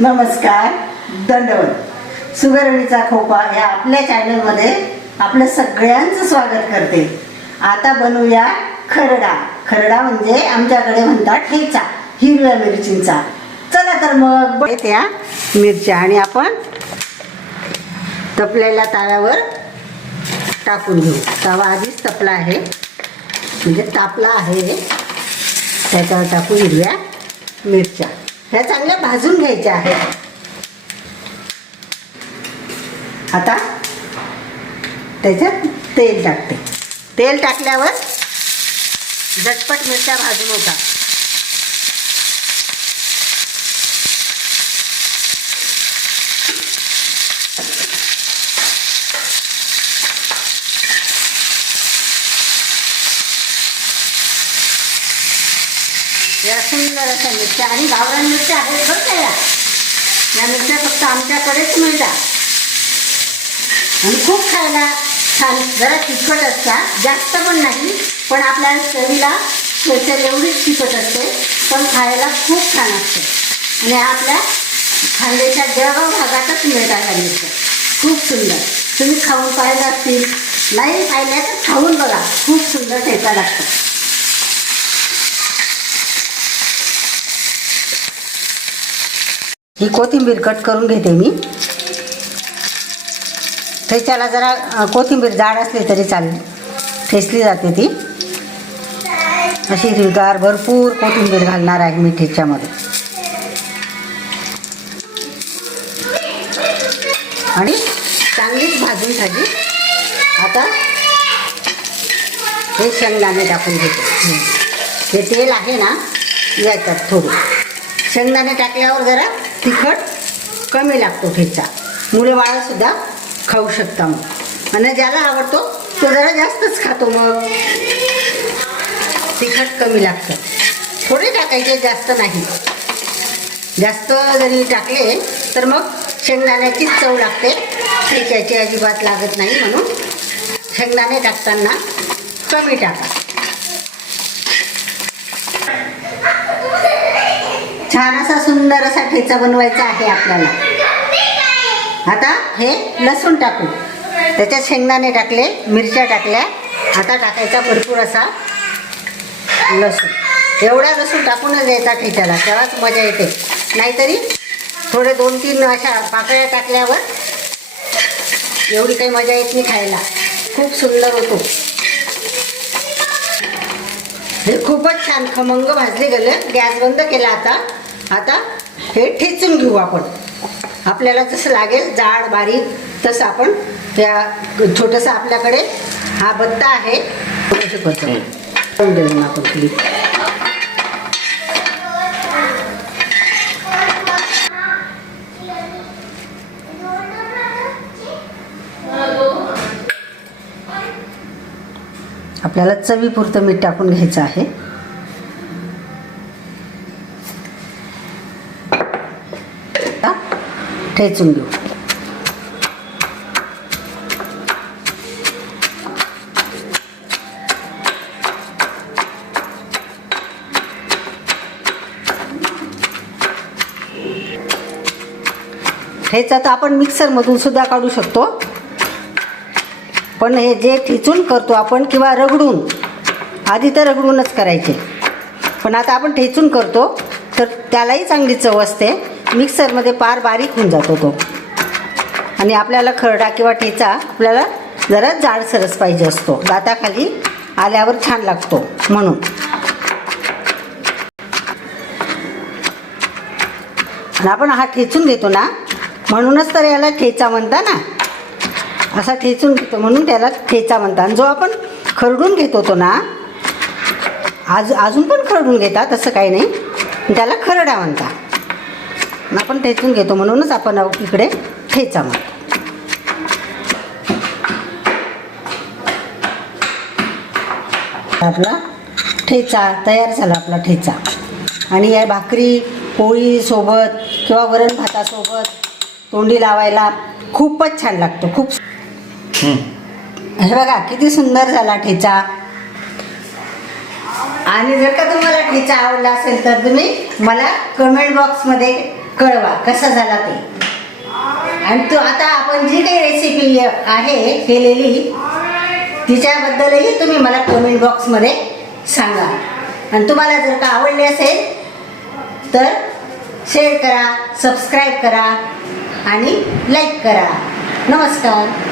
नमस्कार, दंडवत. सुगरणीचा खोपा या आपल्या चॅनलमध्ये आपलं सगळ्यांचं स्वागत करते. आता बनवूया खरडा. खरडा म्हणजे आमच्याकडे म्हणतात ठेचा, हिरव्या मिरचींचा. चला तर मग त्या मिरच्या आणि आपण तपलेल्या ताव्यावर टाकून घेऊ. तवा आधीच तपला आहे, म्हणजे तापला आहे. त्याच्यावर टाकू हिरव्या मिरच्या. ह्या चांगल्या भाजून घ्यायच्या आहेत. आता त्याच्यात तेल टाकते. तेल टाकल्यावर झटपट मिरच्या भाजून होतात. या सुंदर अशा मिरच्या आणि गावरान मिरच्या आहेत बरं का. या मिरच्या फक्त आमच्याकडेच मिळतात आणि खूप खायला छान. जरा तिखट असतात, जास्त पण नाही, पण आपल्या चवीला स्पेशल एवढीच तिखट असते, पण खायला खूप छान असते. आणि आपल्या खानदेशात जळगाव भागातच मिळतात ह्या मिरच्या. खूप सुंदर. तुम्ही खाऊन पाहिलं असतील, नाही पाहिल्या तर खाऊन बघा. खूप सुंदर ठेचा लागतो. ही कोथिंबीर कट करून घेते मी. ठेच्याला जरा कोथिंबीर जाड असली तरी चालेल, ठेचली जाते ती. अशी हिरवीगार भरपूर कोथिंबीर घालणार आहे मी ठेच्यामध्ये. आणि चांगलीच भाजून झाली. आता हे शेंगदाणे टाकून घेते. हे तेल आहे ना, याच्यात थोडं शेंगदाणे टाकल्यावर जरा तिखट कमी लागतो ठेचा. मुलं बाळंसुद्धा खाऊ शकता मग. आणि ज्याला आवडतो तो जरा जास्तच खातो, मग तिखट कमी लागतं. थोडे टाकायचे, जास्त नाही. जास्त जरी टाकले तर मग शेंगदाण्याचीच चव लागते, ठेच्याची अजिबात लागत नाही. म्हणून शेंगदाणे टाकताना कमी टाका. छान असा सुंदर असा ठेचा बनवायचा आहे आपल्याला. आता हे लसूण टाकू. त्याच्यात शेंगदाणे टाकले, मिरच्या टाकल्या. आता टाकायचा भरपूर असा लसूण. एवढा लसूण टाकूनच द्यायचा ठेच्याला, तेव्हाच मजा येते. नाहीतरी थोडे 2-3 अशा पाकळ्या टाकल्यावर एवढी काही मजा येत नाही खायला. खूप सुंदर होतो. हे खूपच छान खमंग भाजले गेलं. गॅस बंद केला. आता हे ठेचून घेऊ आपण. आपल्याला जसं लागेल जाड बारीक तसं आपण त्या छोटंसं आपल्याकडे हा बत्ता आहे. देऊन आपण क्लिप. आपल्याला चवीपुरतं मीठ टाकून घ्यायचं आहे. ठेचून घेऊ. ठेचा तर आपण मिक्सरमधून सुद्धा काढू शकतो, पण हे जे ठेचून करतो आपण किंवा रगडून, आधी तर रगडूनच करायचे, पण आता आपण ठेचून करतो तर त्यालाही चांगली चव असते. मिक्सरमध्ये पार बारीक होऊन जातो तो. आणि आपल्याला खरडा किंवा ठेचा आपल्याला जरा जाडसरच पाहिजे असतो, दाताखाली आल्यावर छान लागतो म्हणून. आणि आपण हा ठेचून घेतो ना, म्हणूनच तर याला ठेचा म्हणता ना. असा ठेचून घेतो म्हणून त्याला ठेचा म्हणतात. आणि जो आपण खरडून घेतो तो ना, अजून पण खरडून घेतात, असं काही नाही, त्याला खरडा म्हणतात. आपण ठेचून घेतो म्हणूनच आपण इकडे ठेचा म्हणतो. आपला ठेचा तयार झाला. आपला ठेचा. आणि या भाकरी पोळी सोबत किंवा वरण भातासोबत तोंडी लावायला खूपच छान लागतो. खूप. हे बघा किती सुंदर झाला ठेचा. आणि जर का तुम्हाला ठेचा आवडला असेल तर तुम्ही मला कमेंट बॉक्समध्ये कळवा कसा झाला ते. आणि तो आता आपण जी काही रेसिपी आहे केलेली तिच्याबद्दलही तुम्ही मला कमेंट बॉक्समध्ये सांगा. आणि तुम्हाला जर का आवडली असेल तर शेअर करा, सबस्क्राईब करा आणि लाईक करा. नमस्कार.